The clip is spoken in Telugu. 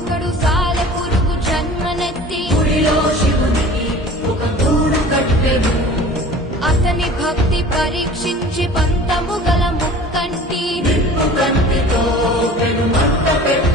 ఒకడు సాలె పురుగు జన్మనెత్తి గుడిలో శివునికి ఒక గూడు కట్టెను. అతని భక్తి పరీక్షించి పంతము గల ముక్కంటి నిప్పు కంటితో పెను మంట పెట్టి